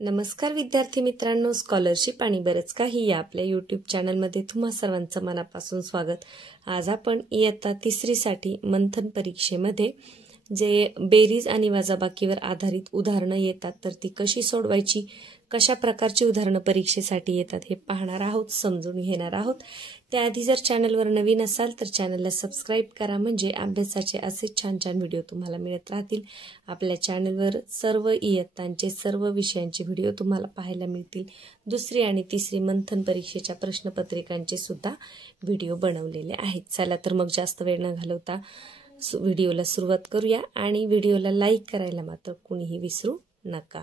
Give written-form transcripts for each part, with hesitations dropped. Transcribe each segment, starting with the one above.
नमस्कार विद्यार्थी मित्रांनो, स्कॉलरशिप आणि बरेच काही या आपल्या यूट्यूब चॅनलमध्ये तुम्हा सर्वांचं मनापासून स्वागत। आज आपण इयत्ता 3री साठी मंथन परीक्षेमध्ये जे बेरीज आणि वजाबाकीवर आधारित उदाहरणं येतात तर ती कशी सोडवायची, कशा प्रकारची उदाहरणं परीक्षेसाठी येतात हे पाहणार आहोत, समजून घेणार आहोत। त्याआधी जर चॅनलवर नवीन असाल तर चॅनलला सबस्क्राइब करा, म्हणजे अभ्यासाचे असे छान छान व्हिडिओ तुम्हाला मिळत राहतील। आपल्या चॅनलवर सर्व इयत्तांचे सर्व विषयांचे व्हिडिओ तुम्हाला पाहायला मिळतील। 2री आणि 3री मंथन परीक्षेच्या प्रश्नपत्रिकांचे सुद्धा व्हिडिओ बनवलेले आहेत। चला तर मग जास्त वेळ न घालवता व्हिडिओला सुरुवात करूया आणि व्हिडिओला लाईक करायला मात्र कुणीही विसरू नका।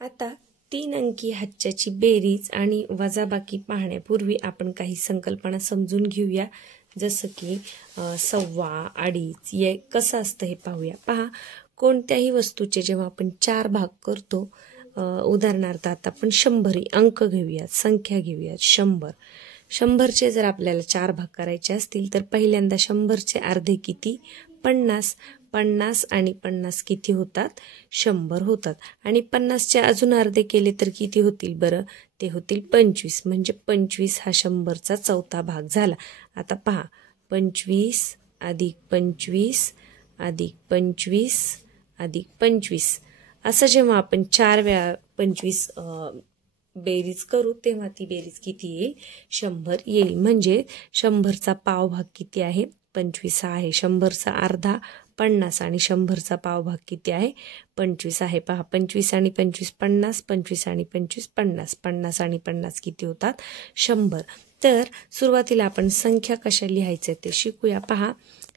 आता 3 अंकी हातच्याची बेरीज आणि वजाबाकी पाहण्यापूर्वी आपण काही संकल्पना समजून घेऊया, जसं की सव्वा, अडीच हे कसं असतं हे पाहूया। पहा, कोणत्याही वस्तूचे जेव्हा आपण 4 भाग करतो, उदाहरणार्थ आता आपण 100 अंक घेऊया, संख्या घेऊया 100। 100चे जर आपल्याला 4 भाग करायचे असतील तर पहिल्यांदा 100चे अर्धे किती? 50। 50 आणि 50 किती होतात? 100 होतात। आणि 50चे अजून अर्धे केले तर किती होतील बरं? ते होतील 25, म्हणजे 25 हा 100चा चौथा भाग झाला। आता पहा, 25 अधिक 25 अधिक 25 अधिक 25 असं जेव्हा आपण 4 वेळा 25 बेरीज करू तेव्हा ती बेरीज किती येईल? 100 येईल। म्हणजे 100चा पावभाग किती आहे? 25 आहे। 100चा अर्धा 50 आणि 100चा पावभाग किती आहे? 25 आहे। पहा, 25 आणि 25 50, 25 आणि 25 50, 50 आणि 50 किती होतात? 100। तर सुरुवातीला आपण संख्या कशा लिहायच्या ते शिकूया। पहा,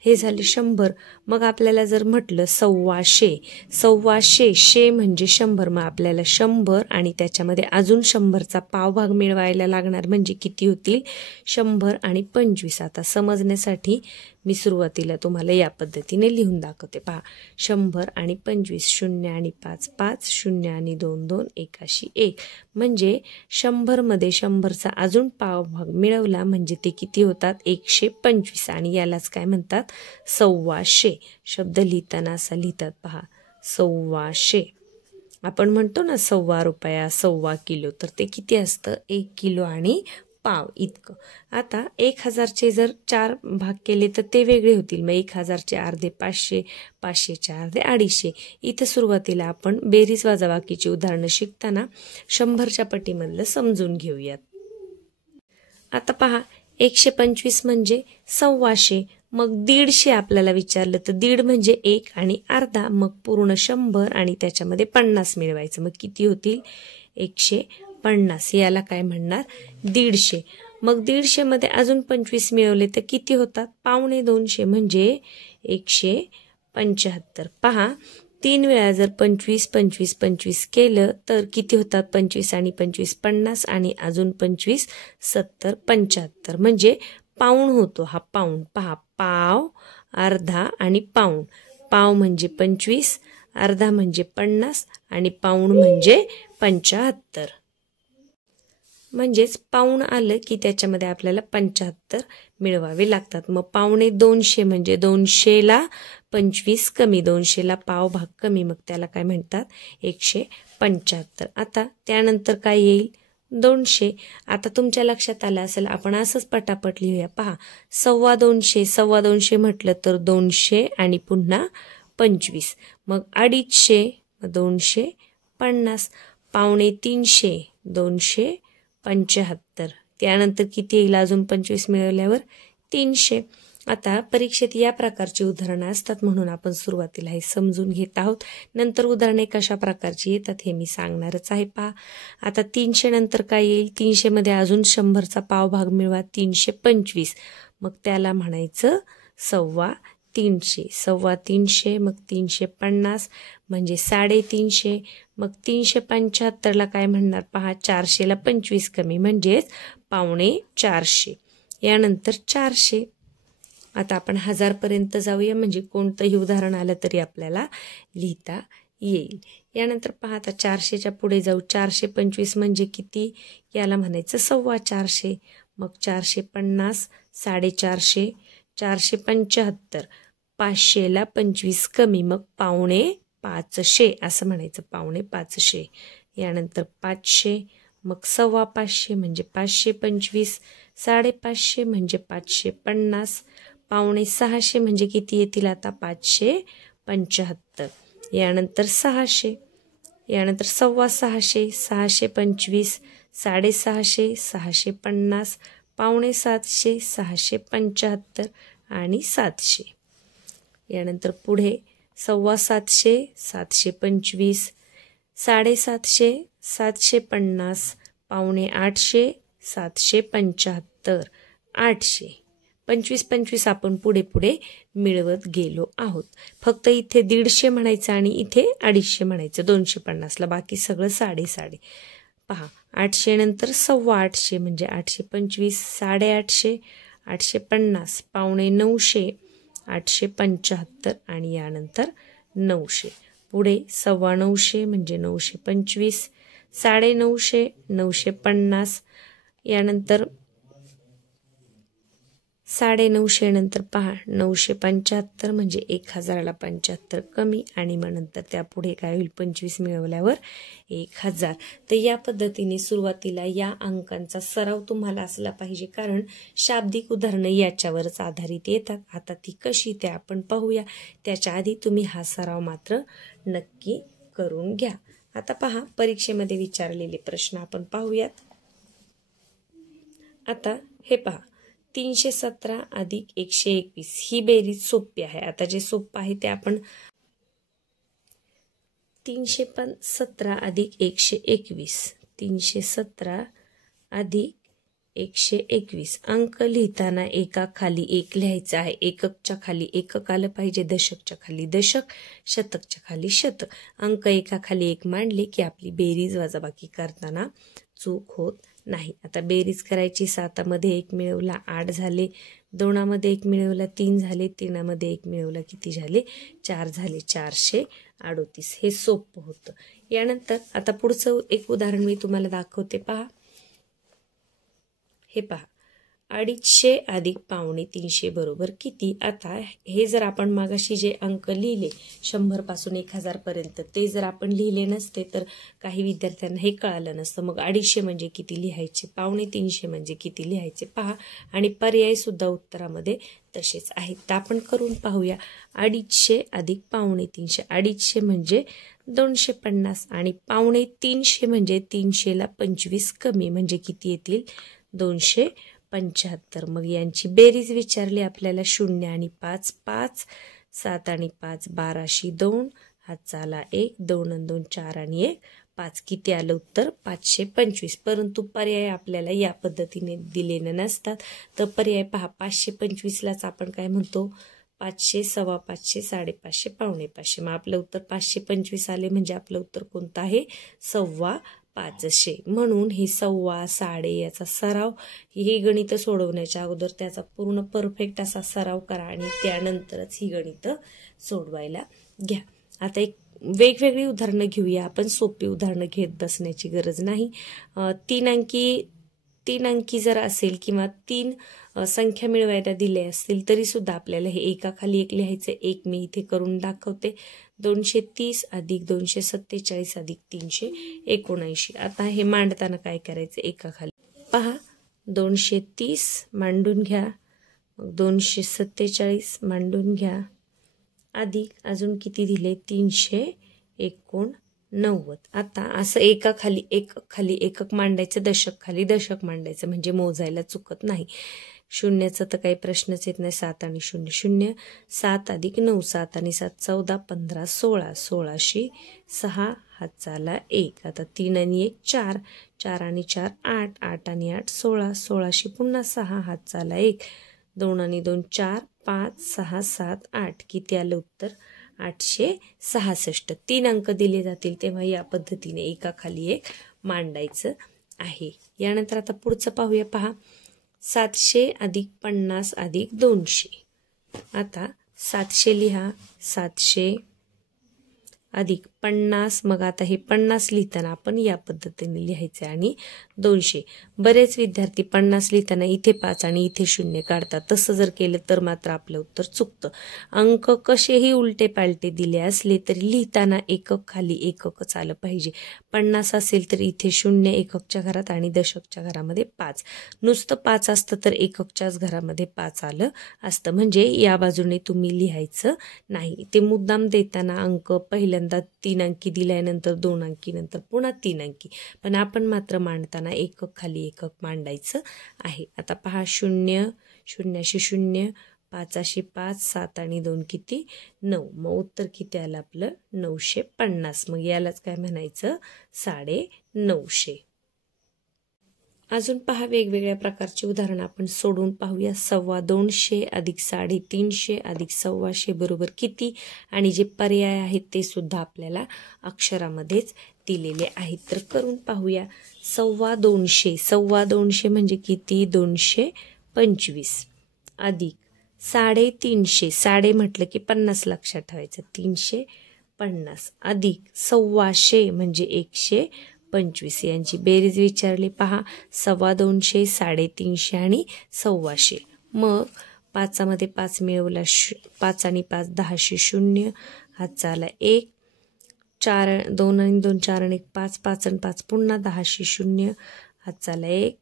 हे झाले 100। मग आपल्याला जर म्हटलं 125, 125 शे म्हणजे 100, मग आपल्याला 100 आणि त्याच्यामध्ये अजून 100चा पावभाग मिळवायला लागणार, म्हणजे किती होतील? 100 आणि 25। आता समजण्यासाठी मी सुरुवातीला तुम्हाला या पद्धतीने लिहून दाखवते। पहा, 100 आणि 25, 0 आणि 5 5, 0 आणि 2 2, 1 अशी 1, म्हणजे 100 मध्ये 100चा अजून पावभाग मिळवला म्हणजे ते किती होतात? 125। आणि यालाच काय म्हणतात? 125। शब्द लिहिताना असा लिहितात, पहा 125। आपण म्हणतो ना 1.25 रुपया 1.25 किलो, तर ते किती असतं? 1 किलो आणि पाव इतकं। आता 1000चे जर 4 भाग केले तर ते वेगळे होतील, मग 1000चे अर्धे 500, 500चे अर्धे 250। इथं सुरुवातीला आपण बेरीज वजाबाकीची उदाहरणं शिकताना 100च्या पटीमधलं समजून घेऊयात। आता पहा, 125 म्हणजे 125, मग 150 आपल्याला विचारलं तर 1.5 म्हणजे 1 आणि अर्धा, मग पूर्ण 100 आणि त्याच्यामध्ये 50 मिळवायचं, मग किती होतील? 150। याला काय म्हणणार? 150। मग 150 मध्ये अजून 25 मिळवले तर किती होतात? पावणे 200, म्हणजे 175। पहा, 3 वेळा जर 25 25 25 केलं तर किती होतात? 25 आणि 25 50 आणि अजून 25 70 75, म्हणजे पाऊण होतो हा पाऊण। पहा, पाव, अर्धा आणि पाऊण। पाव म्हणजे 25, अर्धा म्हणजे 50 आणि पाऊण म्हणजे 75। म्हणजेच पाऊण आलं की त्याच्यामध्ये आपल्याला 75 मिळवावे लागतात। मग पावणे 200 म्हणजे 200ला 25 कमी, 200ला पाव भाग कमी, मग त्याला काय म्हणतात? 175। आता त्यानंतर काय येईल? 200। आता तुमच्या लक्षात आलं असेल, आपण असंच पटापट लिहूया। पहा, 250, 250 म्हटलं तर 200 आणि पुन्हा 25, मग 250, 250, पावणे 300, 275। त्यानंतर किती येईल? अजून 25 मिळवल्यावर 300। आता परीक्षेत या प्रकारची उदाहरणं असतात, म्हणून आपण सुरुवातीला हे समजून घेत आहोत। नंतर उदाहरणे कशा प्रकारची येतात हे मी सांगणारच आहे। पहा, आता 300 नंतर काय येईल? 300 मध्ये अजून 100चा पावभाग मिळवा, 325, मग त्याला म्हणायचं 350। 350, मग 350 म्हणजे 350, मग 375ला काय म्हणणार? पहा, 400ला 25 कमी, म्हणजेच पावणे 400। यानंतर 400। आता आपण 1000 पर्यंत जाऊया, म्हणजे कोणतंही उदाहरण आलं तरी आपल्याला लिहिता येईल। यानंतर पहा, आता 400च्या पुढे जाऊ। 425 म्हणजे किती? याला म्हणायचं 425, मग 450, 450, 475, 500ला 25 कमी, मग पावणे 500 असं म्हणायचं, 550. यानंतर 500, मग 550 म्हणजे 525, 550 म्हणजे 550, 550 म्हणजे किती येतील आता 575. यानंतर 600, यानंतर 625, 625, 650, 650, 650, 675 आणि 700. यानंतर पुढे 725, 725, 750, 750, 850, 775, 800. 25-25 आपण पुढे पुढे मिळवत गेलो आहोत. फक्त इथे 150 म्हणायचं आणि इथे 250 म्हणायचं 250ला, बाकी सगळं 750. पहा 800 नंतर 850 म्हणजे 825, 850, 850, 850, 875 आणि यानंतर 900. पुढे 950 म्हणजे 925, 950, 950, यानंतर 950 नंतर पहा 975 म्हणजे 1000ला 75 कमी आणि मग नंतर त्यापुढे काय होईल 25 मिळवल्यावर 1000. तर या पद्धतीने सुरुवातीला या अंकांचा सराव तुम्हाला असला पाहिजे, कारण शाब्दिक उदाहरणं याच्यावरच आधारित येतात. आता ती कशी ते आपण पाहूया. त्याच्या आधी तुम्ही हा सराव मात्र नक्की करून घ्या. आता पहा परीक्षेमध्ये विचारलेले प्रश्न आपण पाहूयात. आता हे पहा 317 अधिक 121 ही बेरीज सोपी आहे. आता जे सोपं आहे ते आपण 317 अधिक 121, 317 अधिक 121 अंक लिहिताना एका खाली एक लिहायचं आहे. एककच्या खाली एकक आलं पाहिजे, दशकच्या खाली दशक, शतकच्या खाली शतक. अंक एका खाली एक मांडले की आपली बेरीज वजाबाकी करताना चूक होत नाही. आता बेरीज करायची. 7 मध्ये 1 मिळवला 8 झाले, 2 मध्ये 1 मिळवला 3 झाले, 3 मध्ये 1 मिळवला किती झाले 4 झाले, 438. हे सोपं होतं. यानंतर आता पुढचं एक उदाहरण मी तुम्हाला दाखवते. पहा हे पहा 250 अधिक 250 बरोबर किती. आता हे जर आपण मागाशी जे अंक लिहिले 100 पासून 1000 पर्यंत ते जर आपण लिहिले नसते तर काही विद्यार्थ्यांना हे कळालं नसतं. मग 250 म्हणजे किती लिहायचे, 250 म्हणजे किती लिहायचे पहा. आणि पर्याय सुद्धा उत्तरामध्ये तसेच आहेत. तर आपण करून पाहूया. 250 अधिक 250, 250 म्हणजे 250 आणि 250 म्हणजे 300ला 25 कमी म्हणजे किती येतील 275. मग यांची बेरीज विचारली आपल्याला. 0 आणि 5 5, 7 आणि 5 12, 2 हातचा 1, 2 आणि 2 4 आणि 1 5. किती आलं उत्तर 525. परंतु पर्याय आपल्याला या पद्धतीने दिलेले नसतात. तर पर्याय पहा 525लाच आपण काय म्हणतो 500, 550, 550, 550. मग आपलं उत्तर 525 आले म्हणजे आपलं उत्तर कोणतं आहे 550. म्हणून हे 1.25, 1.5 याचा सराव, ही गणितं सोडवण्याच्या अगोदर त्याचा पूर्ण परफेक्ट असा सराव करा आणि त्यानंतरच ही गणितं सोडवायला घ्या. आता एक वेगवेगळी उदाहरणं घेऊया आपण. सोपी उदाहरणं घेत बसण्याची गरज नाही. 3 अंकी जर असेल किंवा 3 संख्या मिळवायला दिल्या असतील तरी सुद्धा आपल्याला हे एकाखाली एक लिहायचं. एक मी इथे करून दाखवते. 230 अधिक 247 अधिक 379. आता हे मांडताना काय करायचं एकाखाली पहा 230 मांडून घ्या, मग 247 मांडून घ्या, अधिक अजून किती दिले 389. आता असं एकाखाली एकक मांडायचं, दशक खाली दशक मांडायचं म्हणजे मोजायला चुकत नाही. शून्याचा तर काही प्रश्नच येत नाही. 7 आणि 0 0, 7 अधिक 9, 7 आणि 7 14, 15 16, 16, 6 हातचा 1. आता 3 आणि 1 4, 4 आणि 4 8, 8 आणि 8 16, 16 पुन्हा 6 हातचा 1, 2 आणि 2 4, 5 6 7 8. किती आलं उत्तर 866. 3 अंक दिले जातील तेव्हा या पद्धतीने एकाखाली एक मांडायचं आहे. यानंतर आता पुढचं पाहूया. पहा 700 अधिक 50 अधिक 200. आता 700 लिहा, 700 अधिक 50, मग आता हे 50 लिहिताना आपण या पद्धतीने लिहायचे आणि 200. बरेच विद्यार्थी 50 लिहिताना इथे 5 आणि इथे 0 काढतात. तसं जर केलं तर मात्र आपलं उत्तर चुकतं. अंक कसेही उलटे पालटे दिले असले तरी लिहिताना एकक खाली एककच आलं पाहिजे. 50 असेल तर इथे 0 एककच्या घरात आणि दशकच्या घरामध्ये 5. नुसतं 5 असतं तर एककच्याच घरामध्ये 5 आलं असतं. म्हणजे या बाजूने तुम्ही लिहायचं नाही. ते मुद्दाम देताना अंक पहिल्यांदा 3 अंकी दिल्यानंतर 2 अंकी नंतर पुन्हा 3 अंकी, पण आपण मात्र मांडताना एकक खाली एकक मांडायचं आहे. आता पहा 0, 0शी 0, 5शी 5, 7 आणि 2 किती 9. मग उत्तर किती आलं आपलं 950. मग यालाच काय म्हणायचं 950. अजून पहा वेगवेगळ्या प्रकारची उदाहरणं आपण सोडून पाहूया. 225 अधिक 350 अधिक 125 बरोबर किती, आणि जे पर्याय आहेत ते सुद्धा आपल्याला अक्षरामध्येच दिलेले आहेत. तर करून पाहूया. 225 225 म्हणजे किती 225 अधिक 350 साडे म्हटलं की 50 लक्षात ठेवायचं 350 अधिक 125 म्हणजे 125 यांची बेरीज विचारली. पहा 225 350 आणि 125. मग 5मध्ये 5 मिळवला 5 आणि 5 10शी 0, हातचा आला 1, 4 2 आणि 2 4 आणि 1 5, 5 आणि 5 पुन्हा 10शी 0, हातचा आला 1,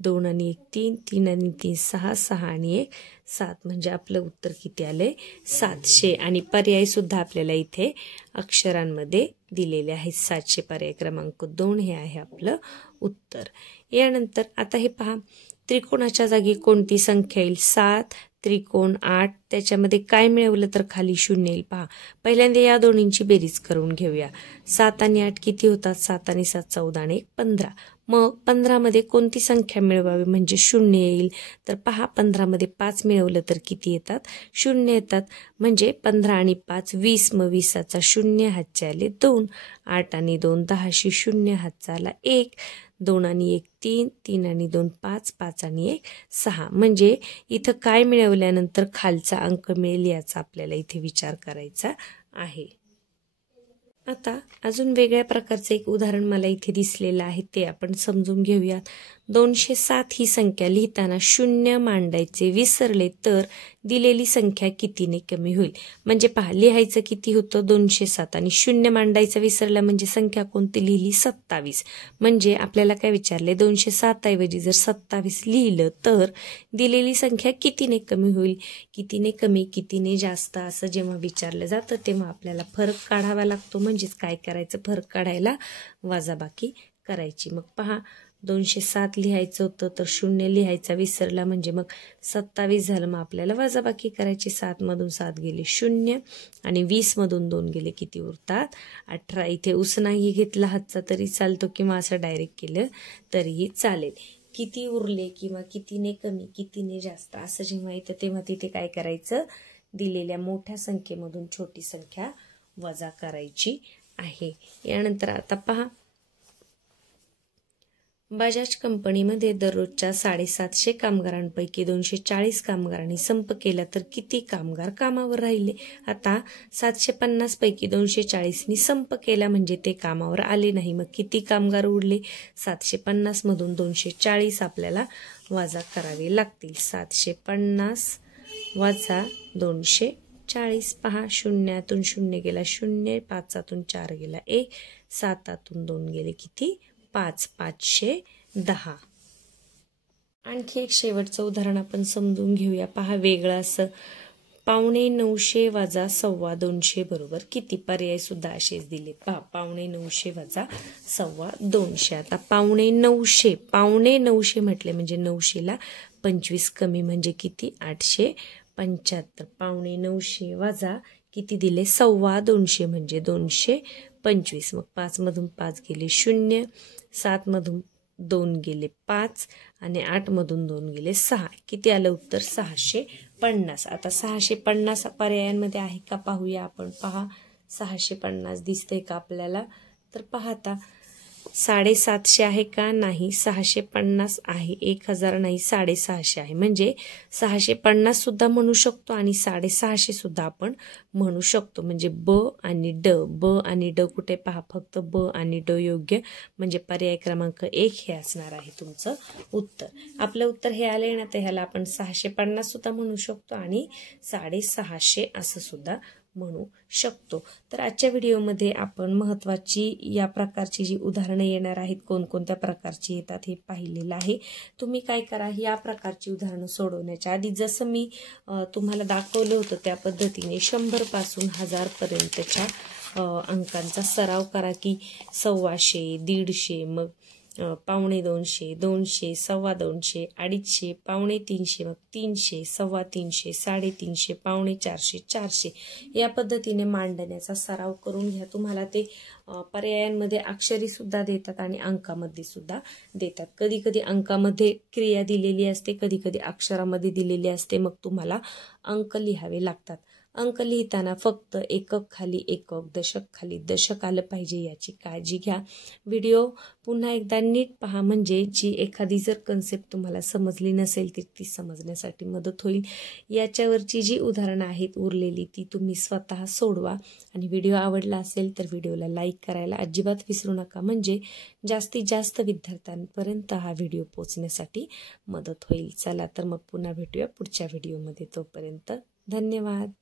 2 आणि 1 3, 3 आणि 3 6, 6 आणि 1 7. म्हणजे आपलं उत्तर किती आले 700. आणि पर्याय सुद्धा आपल्याला इथे अक्षरांमध्ये दिलेले आहेत. 700 पर्याय क्रमांक 2 हे आहे आपलं उत्तर. यानंतर आता हे पहा, त्रिकोणाच्या जागी कोणती संख्या येईल. 7 त्रिकोण 8, त्याच्यामध्ये काय मिळवलं तर खाली 0 येईल. पहा पहिल्यांदा या दोन्हींची बेरीज करून घेऊया. 7 आणि 8 किती होतात 7 आणि 7 14 आणि 1 15. मग 15मध्ये कोणती संख्या मिळवावी म्हणजे 0 येईल. तर पहा 15मध्ये 5 मिळवलं तर किती येतात 0 येतात. म्हणजे 15 आणि 5 20, मग 20चा 0 हातचे आले 2, 8 आणि 2 10शी 0, हातचा आला 1, 2 आणि 1 3, 3 आणि 2 5, 5 आणि 1 6. म्हणजे इथं काय मिळवल्यानंतर खालचा अंक मिळेल याचा आपल्याला इथे विचार करायचा आहे. आता अजून वेगळ्या प्रकारचं एक उदाहरण मला इथे दिसलेलं आहे ते आपण समजून घेऊयात. 207 ही संख्या लिहिताना 0 मांडायचे विसरले तर दिलेली संख्या कितीने कमी होईल. म्हणजे पहा लिहायचं किती होतं 207 आणि 0 मांडायचं विसरला म्हणजे संख्या कोणती लिहिली 27. म्हणजे आपल्याला काय विचारले 207 ऐवजी जर 27 लिहिलं तर दिलेली संख्या कितीने कमी होईल. कितीने कमी कितीने जास्त असं जेव्हा विचारलं जातं तेव्हा आपल्याला फरक काढावा लागतो. म्हणजेच काय करायचं फरक काढायला वजाबाकी करायची. मग पहा 207 लिहायचं होतं तर 0 लिहायचा विसरला म्हणजे मग 27 झालं. मग आपल्याला वजाबाकी करायची. 7 मधून 7 गेले 0 आणि 20 मधून 2 गेले किती उरतात 18. इथे उसनाही घेतला हातचा तरी चालतो किंवा असं डायरेक्ट केलं तरीही चालेल. किती उरले किंवा कितीने कमी कितीने जास्त असं जेव्हा येतं तेव्हा तिथे काय करायचं दिलेल्या मोठ्या संख्येमधून छोटी संख्या वजा करायची आहे. यानंतर आता पहा, बजाज कंपनीमध्ये दररोजच्या 750 कामगारांपैकी 240 कामगारांनी संप केला तर किती कामगार कामावर राहिले. आता 750 पैकी 240नी संप केला म्हणजे ते कामावर आले नाही. मग किती कामगार उरले 750 मधून 240 आपल्याला वजा करावे लागतील. 750 वजा 240. पहा 0तून 0 गेला 0, 5तून 4 गेला 1, 7तून 2 गेले किती 5, 510. आणखी एक शेवटचं उदाहरण आपण समजून घेऊया. पहा वेगळं असं 950 वजा 225 बरोबर किती. पर्याय सुद्धा असेच दिले. पहा 950 वजा 225. आता 950 म्हटले म्हणजे 900ला 25 कमी म्हणजे किती 875. 950 वजा किती दिले 225 म्हणजे 225. मग 5 मधून 5 गेले 0, 7 मधून 2 गेले 5 आणि 8 मधून 2 गेले 6. किती आलं उत्तर 650. आता 650 पर्यायांमध्ये आहे का पाहूया आपण. पहा 650 दिसतंय का आपल्याला. तर पहा आता 750 आहे का? नाही. 650 आहे. 1000 नाही, 650 आहे. म्हणजे 650 सुद्धा म्हणू शकतो आणि 650 सुद्धा आपण म्हणू शकतो. म्हणजे ब आणि ड, ब आणि ड कुठे पहा, फक्त ब आणि ड योग्य, म्हणजे पर्याय क्रमांक 1 हे असणार आहे तुमचं उत्तर. आपलं उत्तर हे आलंय ना, तर ह्याला आपण 650 सुद्धा म्हणू शकतो आणि 650 असं सुद्धा म्हणू शकतो. तर आजच्या व्हिडिओमध्ये आपण महत्त्वाची या प्रकारची जी उदाहरणं येणार आहेत, कोणकोणत्या प्रकारची येतात हे पाहिलेलं आहे. तुम्ही काय करा, या प्रकारची उदाहरणं सोडवण्याच्या आधी जसं मी तुम्हाला दाखवलं होतं त्या पद्धतीने 100 पासून 1000 पर्यंतच्या अंकांचा सराव करा, की 125, 150, मग 250, 200, 250, 250, 250, मग 300, 350, 350, 450, 400 या पद्धतीने मांडण्याचा सराव करून घ्या. तुम्हाला ते पर्यायांमध्ये अक्षरी सुद्धा देतात आणि अंकामध्ये सुद्धा देतात. कधी कधी अंकामध्ये क्रिया दिलेली असते, कधी कधी अक्षरामध्ये दिलेली असते. मग तुम्हाला अंक लिहावे लागतात. अंक लिहिताना फक्त एकक खाली एकक, दशक खाली दशक आलं पाहिजे याची काळजी घ्या. व्हिडिओ पुन्हा एकदा नीट पहा, म्हणजे जी एखादी जर कन्सेप्ट तुम्हाला समजली नसेल तर ती समजण्यासाठी मदत होईल. याच्यावरची जी उदाहरणं आहेत उरलेली ती तुम्ही स्वतः सोडवा आणि व्हिडिओ आवडला असेल तर व्हिडिओला लाईक करायला अजिबात विसरू नका, म्हणजे जास्तीत जास्त विद्यार्थ्यांपर्यंत हा व्हिडिओ पोहोचण्यासाठी मदत होईल. चला तर मग पुन्हा भेटूया पुढच्या व्हिडिओमध्ये. तोपर्यंत धन्यवाद.